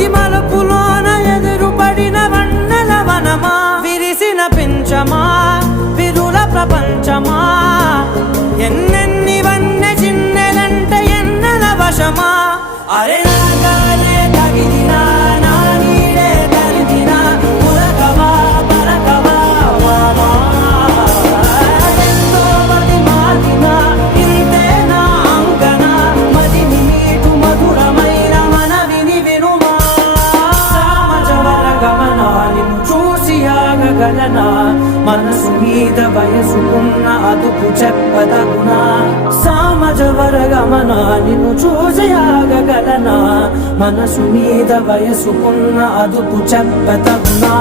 మతి మలుపులోన ఎదురుపడిన వన్నెల వనమా, విరిసిన పించమా విరుల ప్రపంచమా, ఎన్నెన్ని వన్నె చిన్నెలంటే ఎన్నెల వశమా. అరే నాగాలే తగిలినా నా నీడే తరిదినా పులకవా పలకవా వామా, ఎంతో మది మాటినా ఇంతే నా అంకన, మదిని మీటు మధురమైన మనవిని వినుమా. సామజవర గమన నిన్ను చూసి ఆగగలనా, మనసు మీద వయసుకున్న అదుపు చెప్పదగునా. సామజవర గమన నిన్ను చూసి ఆగగలనా, మనసు మీద వయసుకున్న అదుపు చెప్పదగునా.